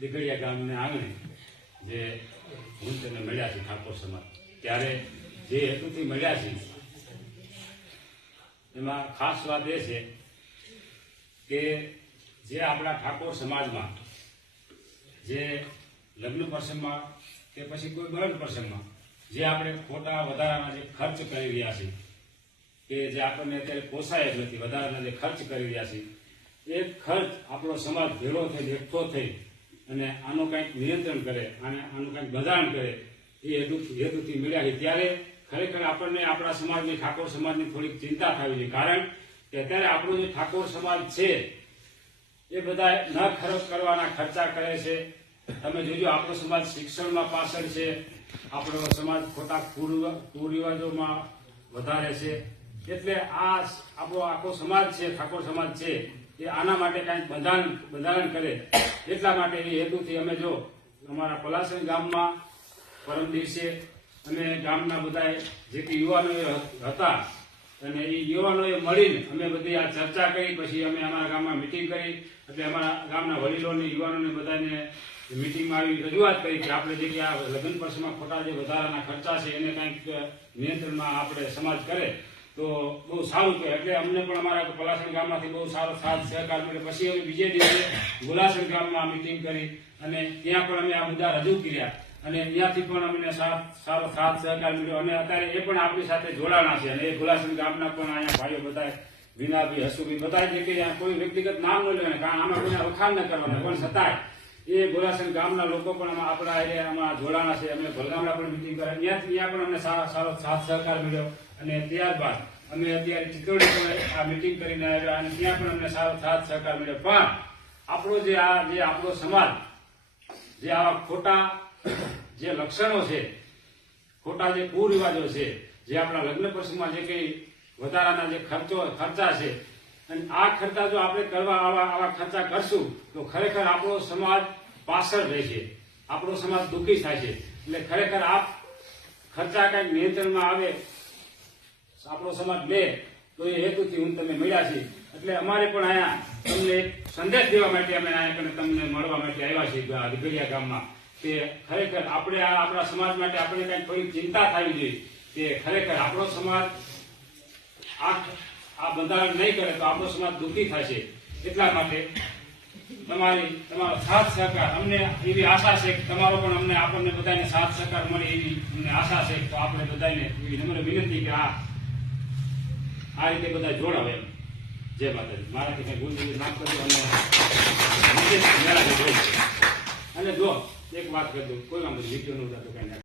દીકરીયા ગામને આંગણે જે હું તમે મળ્યા છે ઠાકોર સમાજ, ત્યારે જે હેતુથી મળ્યા છે એમાં ખાસ વાત એ છે કે જે આપણા ઠાકોર સમાજમાં જે લગ્ન પ્રસંગમાં કે પછી કોઈ મરણ પ્રસંગમાં જે આપણે ખોટા વધારાના જે ખર્ચ કરી રહ્યા છીએ, કે જે આપણને અત્યારે પોસાય જ નથી, વધારાના જે ખર્ચ કરી રહ્યા છીએ, એ ખર્ચ આપણો સમાજ ભેગો થઈ એકઠો થઈ અને આનું કંઈક નિયંત્રણ કરે અને આનું કંઈક બંધારણ કરે એ હેતુથી મળ્યા છે. ત્યારે ખરેખર આપણને આપણા સમાજની ઠાકોર સમાજની થોડીક ચિંતા થવી જોઈએ, કારણ કે અત્યારે આપણો જે ઠાકોર સમાજ છે એ બધા ન ખર્ચ કરવાના ખર્ચા કરે છે. તમે જોજો આપણો સમાજ શિક્ષણમાં પાછળ છે, આપણો સમાજ ખોટા કુરિવાજોમાં વધારે છે. એટલે આ આપણો આખો સમાજ છે, ઠાકોર સમાજ છે, એ આના માટે કાંઈક બંધારણ કરે એટલા માટે એ હેતુથી અમે જો અમારા પલાસણ ગામમાં પરમ દિવસે અમે ગામના બધા જે કે યુવાનો હતા અને એ યુવાનોએ મળીને અમે બધી આ ચર્ચા કરી, પછી અમે અમારા ગામમાં મિટિંગ કરી. એટલે અમારા ગામના વડીલોને યુવાનોને બધાને મિટિંગમાં આવી રજૂઆત કરી કે આપણે જે કે આ લગ્ન પ્રસંગમાં ખોટા જે વધારાના ખર્ચા છે એને કંઈક નિયંત્રણમાં આપણે સમાજ કરે તો બહુ સારું કહેવાય. એટલે અમને પણ અમારા પલાસણ ગામમાંથી બહુ સારો સાથ સહકાર મળ્યો. પછી અમે બીજે દિવસે ગુલાસણ ગામમાં મિટિંગ કરી અને ત્યાં પણ અમે આ મુદ્દા રજૂ કર્યા અને ત્યાંથી પણ અમને સારો સાથ સહકાર મળ્યો અને અત્યારે એ પણ આપણી સાથે જોડાણા છે. અને એ ગુલાસણ ગામના પણ અહીંયા ભાઈઓ બધા વિનાભાઈ, હસુભાઈ બધા જે કે કોઈ વ્યક્તિગત નામ ન લેવાના, કારણ આમાં કોઈને વખાણ ન કરવાના, પણ છતાંય એ ગોલાસણ ગામના લોકો પણ આપણા એરિયામાં જોડાણા છે. અમે ભલગામડા પણ મિટિંગ કરી, ત્યાં પણ અમને સારો સાથ સહકાર મળ્યો. અને ત્યારબાદ અમે અત્યારે ચિત્તોડી પણ આ મિટિંગ કરીને આવ્યા અને ત્યાં પણ અમને સારો સાથ સહકાર મળ્યો. પણ આપણો જે આપણો સમાજ જે આવા ખોટા જે લક્ષણો છે, ખોટા જે કુરિવાજો છે, જે આપણા લગ્ન પ્રસંગમાં જે કંઈ વધારાના જે ખર્ચા છે, અને આ ખર્ચા જો આપણે કરવા આવા ખર્ચા કરશું તો ખરેખર આપણો સમાજ પાછળ રહેશે, આપણો સમાજ દુઃખી થાય છે. એટલે ખરેખર આ ખર્ચા કંઈક નિયંત્રણમાં આવે, આપણો સમાજ લે તો એ હેતુથી હું તમે મળ્યા છીએ. એટલે અમારે પણ અહીંયા તમને એક સંદેશ દેવા માટે અમે અહીંયા તમને મળવા માટે આવ્યા છીએ દીકરીયા ગામમાં, કે ખરેખર આપણે આપણા સમાજ માટે આપણે કંઈક થોડી ચિંતા થવી જોઈએ કે ખરેખર આપણો સમાજ આ બંધારણ નહીં કરે તો આપણો સમાજ દુઃખી થશે. એટલા માટે તમારો સાથ સહકાર અમને એવી આશા છે કે તમારો પણ આપણને બધાને સાથ સહકાર મળે એવી અમને આશા છે. તો આપણે બધાને એવી નમ્ર વિનંતી કે આ રીતે બધા જોડાવે. જય માતાજી. મારાથી કંઈ ભૂલ માફ કરજો અને જો એક વાત કરજો, કોઈ વાંધો વિડીયો નું કઈ